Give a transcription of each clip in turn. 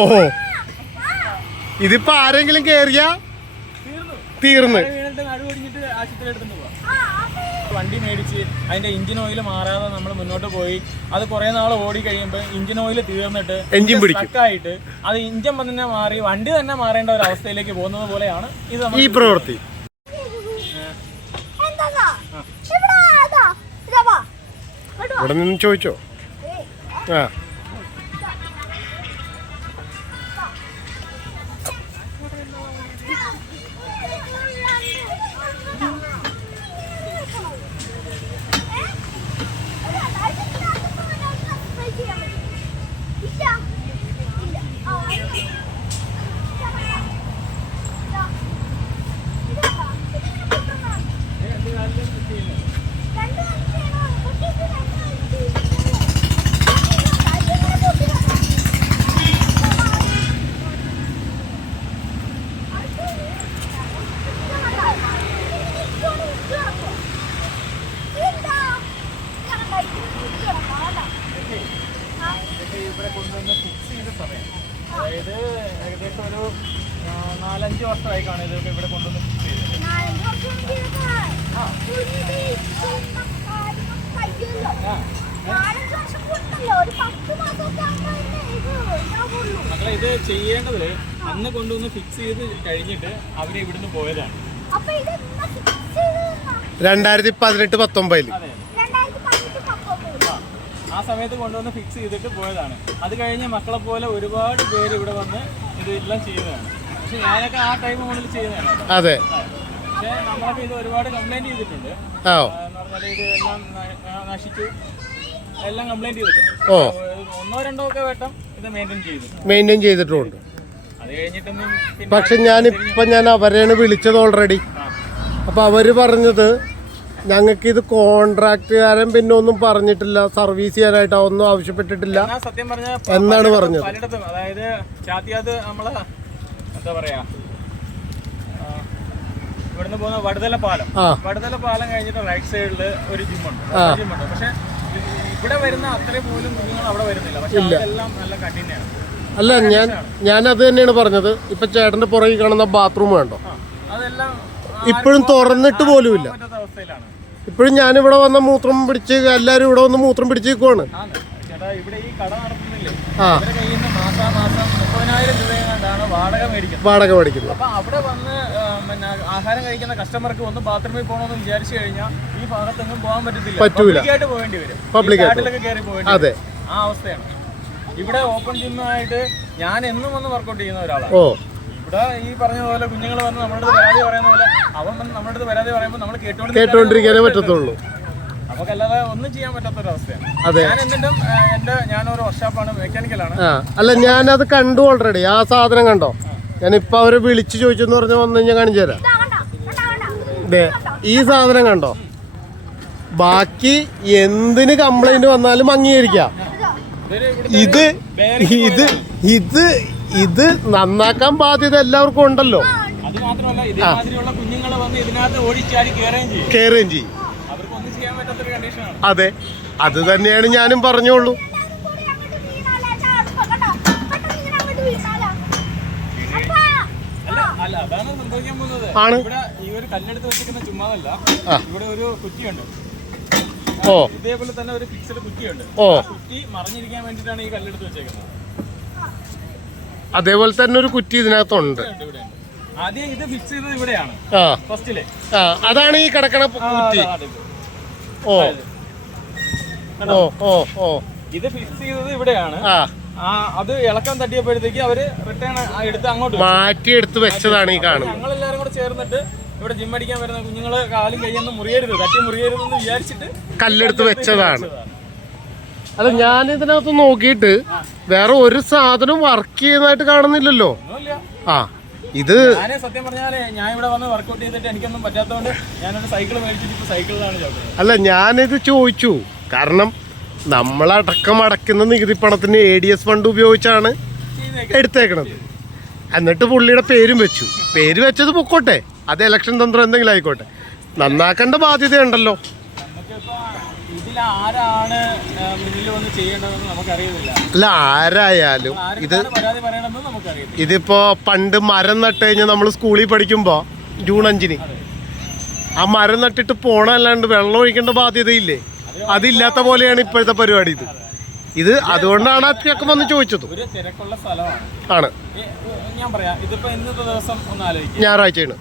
ഓഹോ. ഇതിപ്പോ ആരെങ്കിലും കേറിയ? തീർന്ന്. വണ്ടി മേടിച്ച് അതിന്റെ എഞ്ചിൻ ഓയിൽ മാറാതെ നമ്മൾ മുന്നോട്ട് പോയി. അത് കുറെ നാൾ ഓടി കഴിയുമ്പോൾ എഞ്ചിൻ ഓയിൽ തീർന്നിട്ട് എഞ്ചിൻ പിടിക്കും. ആയിട്ട് അത് ഇഞ്ചൻ തന്നെ മാറി വണ്ടി തന്നെ മാറേണ്ട ഒരു അവസ്ഥയിലേക്ക് പോകുന്നത് പോലെയാണ് ഇത് ഈ പ്രവൃത്തി. ഇവിടെ നിന്ന് ചോദിച്ചോ? ആ ഇല്ല. ഇല്ല. ആ, ഇല്ല. രണ്ട് കാലം ചെയ്യണോ? കുട്ടിക്ക് രണ്ട് കാലം ചെയ്യണോ? ഇതൊക്കെ ഇവിടെ കൊണ്ടുവന്ന് ഫിക്സ് ചെയ്ത സമയം അതായത് ഏകദേശം ഒരു ആ, നാലഞ്ച് വർഷമായി കാണും ഇതൊക്കെ ഇവിടെ കൊണ്ടുവന്ന് ഫിക്സ് ചെയ്തത് ഒരു പത്ത് മാസമൊക്കെ ആകുമ്പോഴേ ഇത് ഉണ്ടാവുള്ളൂ മക്കളെ ഇത് ചെയ്യേണ്ടത് അന്ന് കൊണ്ടുവന്ന് ഫിക്സ് ചെയ്ത് കഴിഞ്ഞിട്ട് അവർ ഇവിടുന്ന് പോയതാണ്? രണ്ടായിരത്തി പതിനെട്ട് പത്തൊമ്പതിൽ. ആ. സമയത്ത് കൊണ്ടുവന്ന് ഫിക്സ് ചെയ്തിട്ട് പോയതാണ്. അത് കഴിഞ്ഞ് മക്കളെ പോലെ ഒരുപാട് പേര് ഇവിടെ വന്ന് ഇതെല്ലാം ചെയ്യുന്നതാണ്. പക്ഷെ ഞാനൊക്കെ ആ ടൈം മുകളിൽ ചെയ്യുന്നതാണ്. അതെ. പക്ഷെ നമ്മളൊക്കെ ഇത് ഒരുപാട് കംപ്ലൈന്റ് ചെയ്തിട്ടുണ്ട്. ഇത് എല്ലാം നശിച്ചു. എല്ലാം കംപ്ലൈന്റ് ചെയ്തിട്ടുണ്ട്. ഒന്നോ രണ്ടോ ഒക്കെ വട്ടം മെയിന്റെയിൻ ചെയ്തു മെയിന്റെയിൻ ചെയ്തിട്ടുമുണ്ട് പക്ഷെ ഞാനിപ്പം ഞാൻ അവരെയാണ് വിളിച്ചത് ഓൾറെഡി. അപ്പോൾ അവർ പറഞ്ഞത് ഞങ്ങൾക്ക് ഇത് കോൺട്രാക്റ്റുകാരൻ പിന്നെ ഒന്നും പറഞ്ഞിട്ടില്ല സർവീസ് ചെയ്യാനായിട്ട് ഒന്നും ആവശ്യപ്പെട്ടിട്ടില്ല എന്നാണ് പറഞ്ഞത്? അതായത് എന്താ പറയാ ഇവിടുന്ന് പോകുന്ന വടുതല പാലം വടതല പാലം കഴിഞ്ഞിട്ട് റൈറ്റ് സൈഡിൽ ഒരു. ജിമ്മുണ്ട് പക്ഷെ ഇവിടെ വരുന്ന അത്രയും പോലും മൃഗങ്ങൾ അവിടെ വരുന്നില്ല. പക്ഷെ അതെല്ലാം നല്ല അല്ല ഞാൻ ഞാൻ അത് തന്നെയാണ് പറഞ്ഞത്. ഇപ്പൊ ചേട്ടന്റെ പുറകിൽ കാണുന്ന ബാത്റൂം വേണ്ടോ? അതെല്ലാം ഇപ്പോഴും തുറന്നിട്ട് പോലുമില്ല. ഇപ്പോഴും ഞാനിവിടെ വന്ന മൂത്രം പിടിച്ച് എല്ലാവരും ഇവിടെ വന്ന് മൂത്രം പിടിച്ച് നിൽക്കുവാണ് ഇവിടെ ഈ കട നടത്തുന്നില്ലേ? ആ. അവരുടെ കയ്യിൽ നിന്ന് മാസാമാസം മുപ്പതിനായിരം രൂപയെങ്ങാണ്ടാണ് വാടക മേടിക്കുന്നത്. വാടക മേടിക്കുന്നത്. അപ്പൊ അവിടെ വന്ന് പിന്നെ ആഹാരം കഴിക്കുന്ന കസ്റ്റമർക്ക് ഒന്ന് ബാത്റൂമിൽ പോകണമെന്ന് വിചാരിച്ചു കഴിഞ്ഞാൽ ഈ ഭാഗത്തെങ്ങും പോകാൻ പറ്റത്തില്ല. പറ്റൂല. പോകേണ്ടി വരും. കയറി പോകേണ്ടി അതെ. ആ അവസ്ഥയാണ്. ഇവിടെ ഓപ്പൺ ജിമ്മായിട്ട് ഞാൻ എന്നും വന്ന് വർക്കൗട്ട് ചെയ്യുന്ന ഒരാളാണ്. ഓ. ഇവിടെ ഈ പറഞ്ഞ പോലെ കുഞ്ഞുങ്ങൾ വന്ന് നമ്മുടെ പരാതി പറയുന്ന പോലെ അവൻ വന്ന് നമ്മുടെ പരാതി പറയുമ്പോൾ നമ്മൾ കേട്ടോണ്ട് കേട്ടോണ്ടിരിക്കാനേ പറ്റത്തുള്ളൂ. നമുക്കല്ലാതെ ഒന്നും ചെയ്യാൻ പറ്റാത്ത ഒരു അവസ്ഥയാണ് അതെ. ഞാൻ എന്നിട്ടും എന്റെ ഞാനൊരു വർക്ക്ഷോപ്പാണ് മെക്കാനിക്കലാണ് ആ അല്ല ഞാനത് കണ്ടു ഓൾറെഡി ആ സാധനം കണ്ടോ? ഞാനിപ്പോ അവരെ വിളിച്ചു ചോദിച്ചെന്ന് പറഞ്ഞ് വന്നു ഞാൻ കാണിച്ചു തരാം? ദേ, ഈ സാധനം കണ്ടോ? ബാക്കി എന്തിന് കംപ്ലൈന്റ് വന്നാലും അംഗീകരിക്കാം. ഇത് ഇത് ഇത് ഇത് നന്നാക്കാൻ ബാധ്യത എല്ലാവർക്കും ഉണ്ടല്ലോ. അത് കയറുകയും ചെയ്യും കയറുകയും ചെയ്യും അവർക്ക് ഒന്നും ചെയ്യാൻ പറ്റാത്തൊരു കണ്ടീഷനാണ് അതെ. അത് തന്നെയാണ് ഞാനും പറഞ്ഞോളൂ ആണ്. ഓ. ഇതേപോലെ തന്നെ ഒരു ഫിക്സഡ് കുറ്റിയുണ്ട്. ഓ. കുറ്റി മറിഞ്ഞിരിക്കാൻ വേണ്ടിയിട്ടാണ് ഈ കല്ലെടുത്ത് വെച്ചേക്കുന്നത്. അതേപോലെ തന്നെ ഒരു കുറ്റി ഇതിനകത്തുണ്ട്. ആദ്യം ഇത് ഫിക്സ് ചെയ്തത് ഇവിടെയാണ്. ഫസ്റ്റിലെ അതാണ് ഈ കിടക്കണ കുറ്റി. ഓ. ഓ ഓ ഓ. ഇത് ഫിക്സ് ചെയ്തത് ഇവിടെയാണ്. ആ. ആ അത് ഇളക്കാൻ തട്ടിയപ്പോഴത്തേക്ക് അവർ റിട്ടേൺ എടുത്ത് അങ്ങോട്ട് മാറ്റി എടുത്ത് വെച്ചതാണ് ഈ കാണുന്നത്. ഞങ്ങൾ എല്ലാവരും കൂടെ ചേർന്നിട്ട് ഇവിടെ ജിം അടിക്കാൻ വരുന്ന കുഞ്ഞുങ്ങൾ കാലും കൈയൊന്നും മുറിയരുത് തട്ടി മുറിയരുതെന്ന് വിചാരിച്ചിട്ട് കല്ലെടുത്ത് വെച്ചതാണ്. അല്ല ഞാൻ ഇതിനകത്ത് നോക്കിയിട്ട് വേറെ ഒരു സാധനം വർക്ക് ചെയ്യുന്നതായിട്ട് കാണുന്നില്ലല്ലോ. ആ. ഇത് സത്യം പറഞ്ഞാലേ ഞാൻ ഇവിടെ വന്ന് ചെയ്തിട്ട് എനിക്കൊന്നും പറ്റാത്തതുകൊണ്ട് ഞാനൊരു സൈക്കിൾ മേടിച്ചിട്ട് ഇപ്പൊ സൈക്കിളിലാണ് ചവിട്ടുന്നത്. അല്ല ഞാനിത് ചോദിച്ചു. കാരണം നമ്മളടക്കം അടക്കുന്ന നികുതി പണത്തിന് എ ഡി എസ് ഫണ്ട് ഉപയോഗിച്ചാണ്. എടുത്തേക്കണത്. എന്നിട്ട് പുള്ളിയുടെ പേരും വെച്ചു. പേര് വെച്ചത് പൊക്കോട്ടെ. അത് ഇലക്ഷൻ തന്ത്രം എന്തെങ്കിലും ആയിക്കോട്ടെ. നന്നാക്കേണ്ട ബാധ്യതയുണ്ടല്ലോ. ഇതിൽ ആരാണ് മുന്നിൽ വന്ന് ചെയ്യേണ്ടതെന്ന് നമുക്കറിയുന്നില്ല. അല്ല ആരായാലും ഇത് പരാതി പറയണമെന്ന് ഇതിപ്പോ പണ്ട് മരം നട്ട് കഴിഞ്ഞാൽ നമ്മൾ സ്കൂളിൽ പഠിക്കുമ്പോ ജൂൺ അഞ്ചിന്. ആ മരം നട്ടിട്ട് പോണല്ലാണ്ട് വെള്ളം ഒഴിക്കേണ്ട ബാധ്യതയില്ലേ? അതില്ലാത്ത പോലെയാണ് ഇപ്പോഴത്തെ പരിപാടി ഇത്. ഇത് അതുകൊണ്ടാണ് അത്യാക്കം വന്ന് ചോദിച്ചത്. ആണ്. ഞാൻ പറയാം. ഇതിപ്പോ ഇന്നത്തെ ദിവസം ഒന്ന് ഞായറാഴ്ചയാണ്.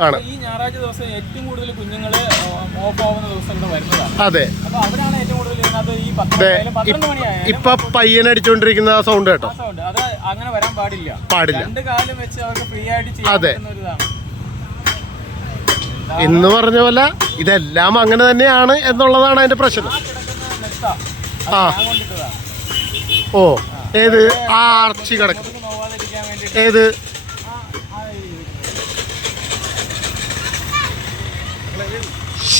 ആണ്. ഈ ഞായറാഴ്ച ദിവസം ഏറ്റവും കൂടുതൽ ഓഫ് ആവുന്ന ദിവസം ഇവിടെ വരുന്നതാണ്. അതെ. അവരാണ് ഏറ്റവും കൂടുതൽ ഇപ്പൊ പയ്യനടിച്ചോണ്ടിരിക്കുന്ന സൗണ്ട് കേട്ടോ. അത് അങ്ങനെ വരാൻ പാടില്ല. പാടില്ല. രണ്ട് കാലം വെച്ച് അവർക്ക് ഫ്രീ ആയിട്ട് ചെയ്യാൻ എന്ന് പറഞ്ഞ പോലെ ഇതെല്ലാം അങ്ങനെ തന്നെയാണ് എന്നുള്ളതാണ് അതിന്റെ പ്രശ്നം. ആ ഓ ഏത്? ആ ആർച്ചി കിടക്കും. ഏത് ആ, ആ ഈ-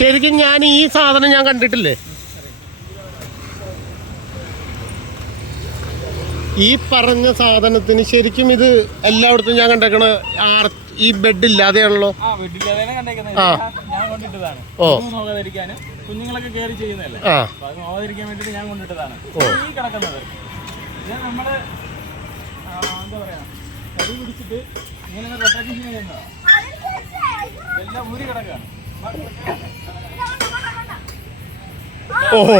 ശരിക്കും ഞാൻ ഈ സാധനം ഞാൻ കണ്ടിട്ടില്ലേ? ഈ പറഞ്ഞ സാധനത്തിന് ശരിക്കും ഇത് എല്ലായിടത്തും ഞാൻ കണ്ടേക്കണ ആർ ഈ ബെഡ് ഇല്ലാതെയാണല്ലോ? ആ. ഞാൻ ഓ. കുഞ്ഞുങ്ങളൊക്കെ കയറി ചെയ്യുന്നതല്ലേ? വേണ്ടിയിട്ട് ഞാൻ കൊണ്ടിട്ടതാണ്. ഈ കിടക്കുന്നത്. ഇത് നമ്മൾ എന്താ പറയാ കടി പിടിച്ചിട്ട് ഇങ്ങനെ റൊട്ടേഷൻ ചെയ്യുന്നതാണ് എല്ലാം ഊരി കിടക്കാണ്. ഓഹോ.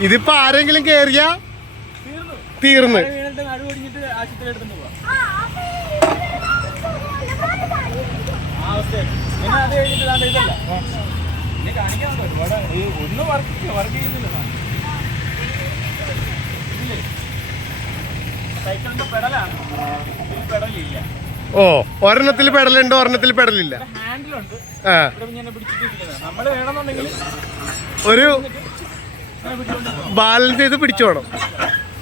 ഇതിപ്പോ ആരെങ്കിലും കേറിയ? തീർന്നു. ഒന്നും വർക്ക് വർക്ക് ചെയ്യുന്നില്ല. സൈക്കിളിന്റെ പെടലാണ്. പെടലില്ല. ഓ ഒരെണ്ണത്തിൽ പെടലുണ്ട് ഒരെണ്ണത്തിൽ പെടലില്ല. ഹാൻഡിലുണ്ട് ആ. നമ്മൾ വേണമെന്നുണ്ടെങ്കിൽ ഒരു. ബാലൻസ് ചെയ്ത് പിടിച്ചോണം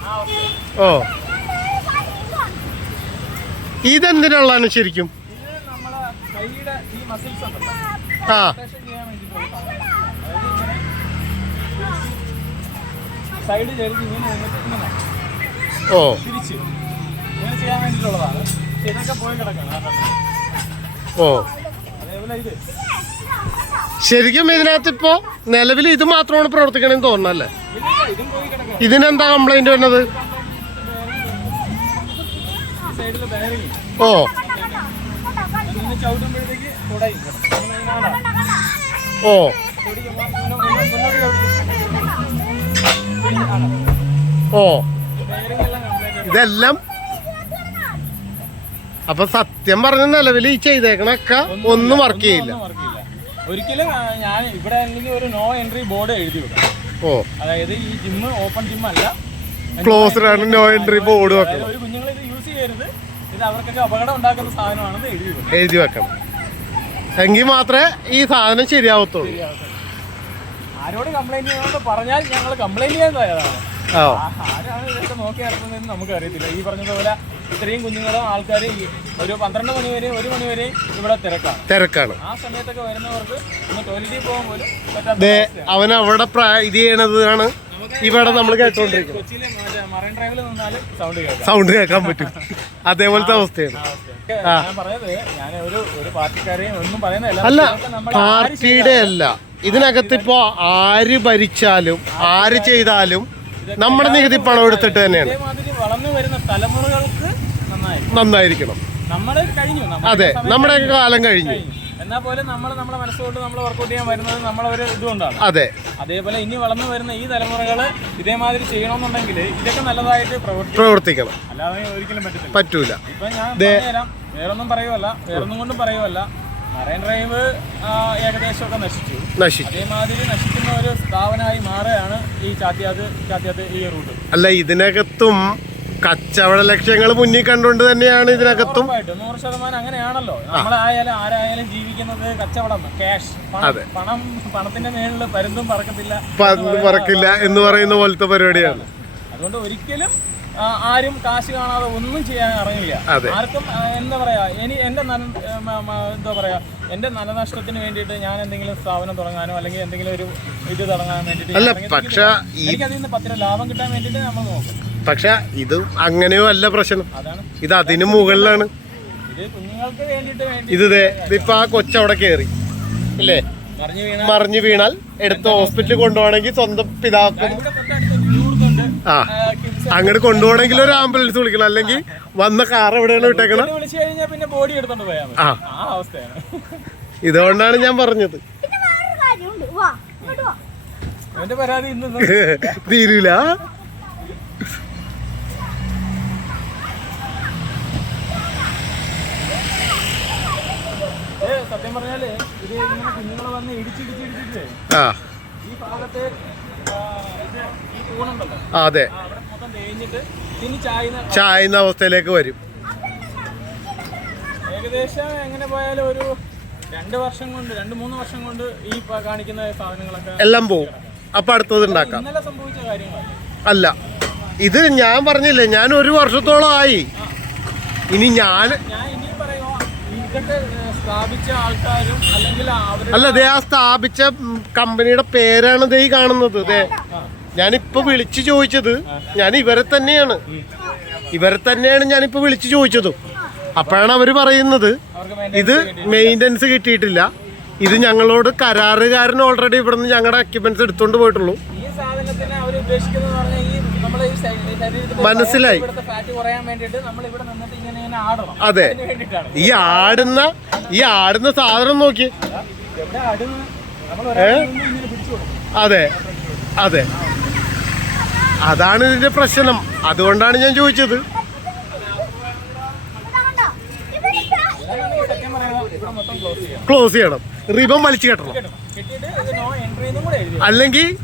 ആ അവസ്ഥ ഓ. ഇതെന്തിനുള്ളതാണ് ശരിക്കും? ആ. ഓ. ഓ. ശരിക്കും ഇതിനകത്ത് ഇപ്പോ നിലവിൽ ഇത് മാത്രമാണ് പ്രവർത്തിക്കണമെന്ന് ഇതും ഇതിനെന്താ കംപ്ലൈന്റ് വരുന്നത് ഓ ഓ. ഓ ഇതെല്ലാം അപ്പൊ സത്യം പറഞ്ഞ നിലവിൽ ഈ ചെയ്തേക്കണൊക്കെ ഒന്നും വർക്ക് ചെയ്യില്ല. ഒരിക്കലും ഞാൻ ഇവിടെ അല്ലെങ്കിൽ ഒരു നോ എൻട്രി ബോർഡ് എഴുതി വെക്കാം. ഓ. അതായത് ഈ ജിമ്മ് ഓപ്പൺ ജിം അല്ല. ക്ലോസ്ഡ് ആണ് നോ എൻട്രി ബോർഡ് വെക്കണം ഒരു കുഞ്ഞുങ്ങൾ ഇത് യൂസ് ചെയ്യരുത്. ഇത് അവർക്കൊക്കെ അപകടം ഉണ്ടാക്കുന്ന സാധനമാണെന്ന് എഴുതി വെക്കണം എഴുതി വെക്കാം. എങ്കിൽ മാത്രമേ ഈ സാധനം ശരിയാവത്തുള്ളൂ. ആരോട് കംപ്ലൈന്റ് ചെയ്യണമെന്ന് പറഞ്ഞാൽ ഞങ്ങൾ കംപ്ലൈന്റ് ചെയ്യാൻ തയ്യാറാണ്. ആരാണ് ഇതൊക്കെ നോക്കി നടത്തുന്നതെന്ന് നമുക്ക് അറിയത്തില്ല ഈ പറഞ്ഞതുപോലെ ഇത്രയും കുഞ്ഞുങ്ങളും ആൾക്കാർ ഒരു പന്ത്രണ്ട് മണി വരെ ഒരു മണി വരെ ഇവിടെ തിരക്കാണ്. തിരക്കാണ്. ആ സമയത്തൊക്കെ വരുന്നവർക്ക് ഒന്ന് ടോയ്ലറ്റിൽ പോകാൻ പോലും പറ്റാത്ത അവൻ അവിടെ ഇത് ചെയ്യണതാണ്. ഇവിടെ നമ്മൾ കേട്ടോണ്ടിരിക്കും. സൗണ്ട് കേൾക്കാം. സൗണ്ട് കേൾക്കാൻ പറ്റും. അതേപോലത്തെ അവസ്ഥയാണ്. ഞാൻ പറയുന്നത് ഞാൻ ഒരു ഒരു പാർട്ടിക്കാരെയും ഒന്നും പറയുന്നതല്ല അല്ല. പാർട്ടിയുടെ അല്ല. ഇതിനകത്ത് ഇപ്പോ ആര് ഭരിച്ചാലും ആര് ചെയ്താലും നമ്മുടെ നികുതി പണം എടുത്തിട്ട് തന്നെയാണ്. വളർന്നു വരുന്ന തലമുറകൾക്ക് നന്നായിരിക്കണം. നമ്മൾ കഴിഞ്ഞു. അതെ നമ്മുടെ കാലം കഴിഞ്ഞു. എന്നാ എന്നാൽ പോലും നമ്മൾ നമ്മുടെ മനസ്സുകൊണ്ട് നമ്മൾ വർക്കൗട്ട് ചെയ്യാൻ വരുന്നത് നമ്മളെ ഒരു ഇതുകൊണ്ടാണ്. അതെ. അതേപോലെ ഇനി വളർന്നു വരുന്ന ഈ തലമുറകൾ ഇതേമാതിരി ചെയ്യണമെന്നുണ്ടെങ്കിൽ ഇതൊക്കെ നല്ലതായിട്ട് പ്രവർത്തിക്കും പ്രവർത്തിക്കണം. അല്ലാതെ ഒരിക്കലും പറ്റത്തില്ല. പറ്റൂല. ഇപ്പൊ ഞാൻ വേറൊന്നും പറയുമല്ല വേറൊന്നും കൊണ്ടും പറയുമല്ല മറൈൻ ഡ്രൈവ് ഏകദേശം ഒക്കെ നശിച്ചു. നശിച്ചു. അതേമാതിരി നശിക്കുന്ന ഒരു സ്ഥാപനമായി മാറുകയാണ് ഈ ചാത്തിയാത് ചാത്തിയാത്ത് ഈ റൂട്ട്. അല്ല ഇതിനകത്തും കച്ചവട ലക്ഷ്യങ്ങൾ മുന്നിൽ കണ്ടുകൊണ്ട് തന്നെയാണ് ഇതിനകത്തും. നൂറ് ശതമാനം അങ്ങനെയാണല്ലോ. നമ്മളായാലും ആരായാലും ജീവിക്കുന്നത് കച്ചവടം ക്യാഷ് അതെ. പണം പണത്തിന്റെ മേളിൽ പരുന്തും പറക്കത്തില്ല. പറക്കില്ല എന്ന് പറയുന്ന പോലത്തെ പരിപാടിയാണ്. അതുകൊണ്ട് ഒരിക്കലും ആരും കാശ് കാണാതെ ഒന്നും ചെയ്യാൻ ഇറങ്ങില്ല. ആർക്കും എന്താ പറയാ ഇനി എന്റെ എന്താ പറയാ എന്റെ നനനഷ്ടത്തിന് വേണ്ടിയിട്ട് ഞാൻ എന്തെങ്കിലും സ്ഥാപനം തുടങ്ങാനോ അല്ലെങ്കിൽ എന്തെങ്കിലും ഒരു ഇത് തുടങ്ങാൻ വേണ്ടിയിട്ട് പക്ഷേ ഈ- എനിക്ക് അതിൽ നിന്ന് പത്ത് ലാഭം കിട്ടാൻ വേണ്ടിയിട്ട് നമ്മൾ നോക്കും. പക്ഷെ ഇത് അങ്ങനെയോ അല്ല പ്രശ്നം. ഇത് അതിന് മുകളിലാണ്. ഇത് ഇതിപ്പോ ആ കൊച്ചവിടെ കേറി. ഇല്ലേ? മറിഞ്ഞു വീണ മറിഞ്ഞു വീണാൽ എടുത്ത് ഹോസ്പിറ്റലിൽ കൊണ്ടുപോകണമെങ്കിൽ സ്വന്തം പിതാക്കും ആ അങ്ങോട്ട് കൊണ്ടുപോകണമെങ്കിൽ ഒരു ആംബുലൻസ് വിളിക്കണം. അല്ലെങ്കിൽ വന്ന കാർ എവിടെയാണ് വിട്ടേക്കണം? ആ. ഇതുകൊണ്ടാണ് ഞാൻ പറഞ്ഞത്. പിന്നെ സത്യം പറഞ്ഞാൽ ഇത് ഇങ്ങനെ കുഞ്ഞുങ്ങളെ വന്ന് ഇടിച്ചിടിച്ച് ഇടിച്ചിട്ട് ആ. ഈ ഭാഗത്ത് ഈ തൂണുണ്ടല്ലോ. ആ, അതെ. അവിടെ മൊത്തം തേഞ്ഞിട്ട് ഇനി ചായുന്ന ചായുന്ന അവസ്ഥയിലേക്ക് വരും. ഏകദേശം എങ്ങനെ പോയാലും ഒരു രണ്ട് വർഷം കൊണ്ട് രണ്ട് മൂന്ന് വർഷം കൊണ്ട് ഈ കാണിക്കുന്ന സാധനങ്ങളൊക്കെ എല്ലാം പോവും. അപ്പൊ അടുത്തത് ഉണ്ടാക്കാം. ഇന്നലെ സംഭവിച്ച അല്ല. ഇത് ഞാൻ പറഞ്ഞില്ലേ ഞാൻ ഒരു വർഷത്തോളം ആയി. ഇനി ഞാൻ ഞാൻ ഇനി പറയുമോ ഇതൊക്കെ സ്ഥാപിച്ച ആൾക്കാരും അല്ലെങ്കിൽ അല്ല ദേ ആ സ്ഥാപിച്ച കമ്പനിയുടെ പേരാണ് ദേ കാണുന്നത്. ദേ ഞാനിപ്പോ വിളിച്ചു ചോദിച്ചത് ഞാൻ ഇവരെ തന്നെയാണ്. ഇവരെ തന്നെയാണ് ഞാനിപ്പോ വിളിച്ചു ചോദിച്ചതും. അപ്പോഴാണ് അവർ പറയുന്നത് ഇത് മെയിന്റനൻസ് കിട്ടിയിട്ടില്ല. ഇത് ഞങ്ങളോട് കരാറുകാരൻ ഓൾറെഡി ഇവിടുന്ന് ഞങ്ങളുടെ എക്യുപ്മെന്റ്സ് എടുത്തോണ്ട് പോയിട്ടുള്ളൂ. അവർ മനസ്സിലായി. അതെ. ഈ ആടുന്ന ഈ ആടുന്ന സാധനം നോക്കി. അതെ. അതെ. അതാണ് ഇതിന്റെ പ്രശ്നം. അതുകൊണ്ടാണ് ഞാൻ ചോദിച്ചത്. ക്ലോസ് ചെയ്യണം. റിബൺ വലിച്ചു കെട്ടണം. അല്ലെങ്കിൽ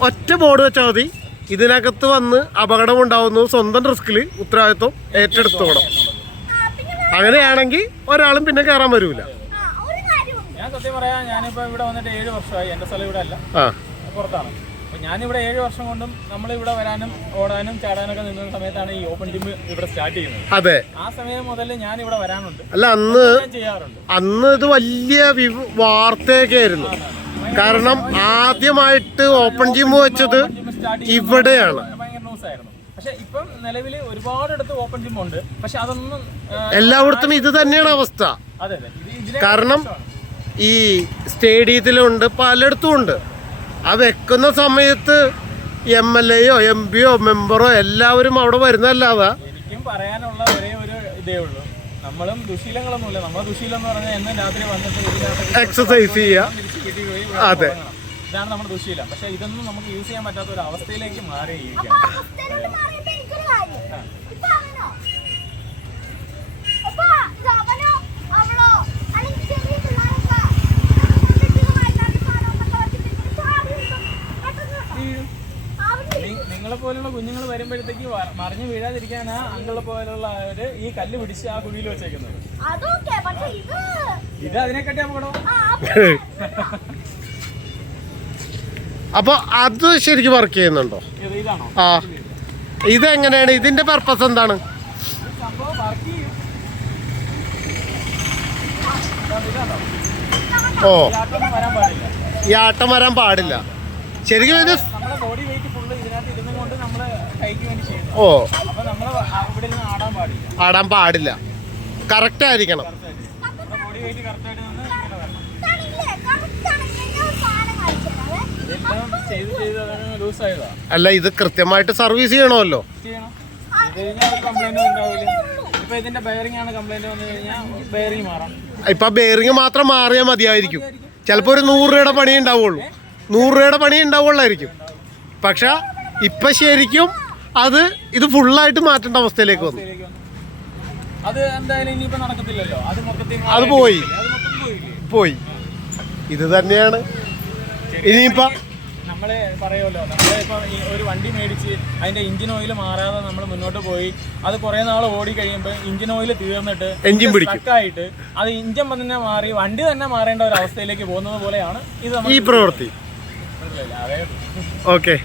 ഒറ്റ ബോർഡ് വെച്ചാൽ മതി. ഇതിനകത്ത് വന്ന് അപകടം ഉണ്ടാവുന്നത് സ്വന്തം റിസ്കിൽ ഉത്തരവാദിത്വം ഏറ്റെടുത്തോണം. അങ്ങനെയാണെങ്കിൽ ഒരാളും പിന്നെ കയറാൻ വരൂല. ആ, ഒരു കാര്യമുണ്ട്. ഞാൻ സത്യം പറയാ ഞാനിപ്പോ ഇവിടെ വന്നിട്ട് ഏഴ് വർഷമായി. എന്റെ സ്ഥലം ഇവിടെ അല്ല. ആ. പുറത്താണ്. അപ്പോൾ ഞാനിവിടെ ഏഴ് വർഷം കൊണ്ടും നമ്മൾ ഇവിടെ വരാനും ഓടാനും ചാടാനൊക്കെ നിന്ന സമയത്താണ് ഈ ഓപ്പൺ ജിം ഇവിടെ സ്റ്റാർട്ട് ചെയ്യുന്നത്. അതെ. ആ സമയം മുതൽ ഞാൻ ഇവിടെ വരാനുണ്ട് അല്ല അന്ന് ചെയ്യാറുണ്ട്. അന്ന് ഇത് വലിയ വാർത്തയൊക്കെ ആയിരുന്നു കാരണം ആദ്യമായിട്ട് ഓപ്പൺ ജിം വെച്ചത് ഇവിടെയാണ്. പക്ഷെ ഇപ്പം നിലവിൽ ഒരുപാടിടത്ത് ഓപ്പൺ ജിം ഉണ്ട്. പക്ഷെ അതൊന്നും എല്ലായിടത്തും ഇത് തന്നെയാണ് അവസ്ഥ. അതെ അതെ. കാരണം ഈ സ്റ്റേഡിയത്തിലുണ്ട് പലയിടത്തും ഉണ്ട് ആ വെക്കുന്ന സമയത്ത് എം എൽ എയോ എം പിയോ മെമ്പറോ എല്ലാവരും അവിടെ വരുന്നതല്ലാതെ. എനിക്കും പറയാനുള്ള ഒരേ ഒരു ഇതേ ഉള്ളൂ. നമ്മളും ദുശീലങ്ങളൊന്നുമില്ല. നമ്മളെ ദുശീലം എന്ന് പറഞ്ഞാൽ എന്നും രാത്രി വന്നിട്ട് എക്സസൈസ് ചെയ്യുക അതെ. ഇതാണ് നമ്മുടെ ദുശീലം. പക്ഷെ ഇതൊന്നും നമുക്ക് യൂസ് ചെയ്യാൻ പറ്റാത്ത ഒരു അവസ്ഥയിലേക്ക് മാറിയിരിക്കാം നിങ്ങളെ പോലുള്ള കുഞ്ഞുങ്ങൾ വരുമ്പോഴത്തേക്ക് മറിഞ്ഞു വീഴാതിരിക്കാനാ അങ്കളെ പോലുള്ള അവർ ഈ കല്ല് പിടിച്ച് ആ കുഴിയിൽ വെച്ചേക്കുന്നത്. ഇത് അതിനെക്കാട്ടി അപകടം. അപ്പൊ അപ്പോൾ അത് ശരിക്കും വർക്ക് ചെയ്യുന്നുണ്ടോ? ആ. ഇതെങ്ങനെയാണ്? ഇതിന്റെ പർപ്പസ് എന്താണ്? ഓ. ഇതാക്കൊന്നും വരാൻ പാടില്ല ഈ ആട്ടം വരാൻ പാടില്ല. ശരിക്കും ഇത് ഓ. അപ്പൊ ആടാൻ പാടില്ല. കറക്റ്റ് ആയിരിക്കണം നമ്മുടെ ബോഡി വെയിറ്റ് കറക്റ്റായിട്ട് നിന്ന് ഇങ്ങനെ വരണം ഇതാണെങ്കിലേ correct ആണ്. എന്നെ ഒരു സാധനം കാണിച്ചു തരാവേ. ഇതെല്ലാം ചെയ്ത് ചെയ്ത് അതങ്ങ് ലൂസ് ആയതാ അല്ല ഇത് കൃത്യമായിട്ട് സർവീസ് ചെയ്യണമല്ലോ. ഇപ്പൊ ബെയറിംഗ് ബെയറിങ് മാത്രം മാറിയാൽ മതിയായിരിക്കും. ചിലപ്പോൾ ഒരു നൂറ് രൂപയുടെ പണി ഉണ്ടാവുള്ളൂ. നൂറ് രൂപയുടെ പണി ഉണ്ടാവുള്ളായിരിക്കും. പക്ഷെ ഇപ്പൊ ശരിക്കും അത് ഇത് ഫുള്ളായിട്ട് മാറ്റേണ്ട അവസ്ഥയിലേക്ക് വന്നു. അത് പോയി. പോയി. ഇത് തന്നെയാണ്. ഇനിയിപ്പോ നമ്മളെ പറയുമല്ലോ നമ്മളെ ഇപ്പൊ ഈ ഒരു വണ്ടി മേടിച്ച് അതിന്റെ എഞ്ചിൻ ഓയിൽ മാറാതെ നമ്മൾ മുന്നോട്ട് പോയി അത് കുറേ നാൾ ഓടി കഴിയുമ്പോൾ എഞ്ചിൻ ഓയിൽ തീർന്നിട്ട് എഞ്ചിൻ പിടിക്കും. stuck ആയിട്ട് അത് ഇഞ്ചൻ തന്നെ മാറി വണ്ടി തന്നെ മാറേണ്ട ഒരു അവസ്ഥയിലേക്ക് പോകുന്നത് പോലെയാണ് ഇത് ഈ പ്രവൃത്തി? ഓക്കെ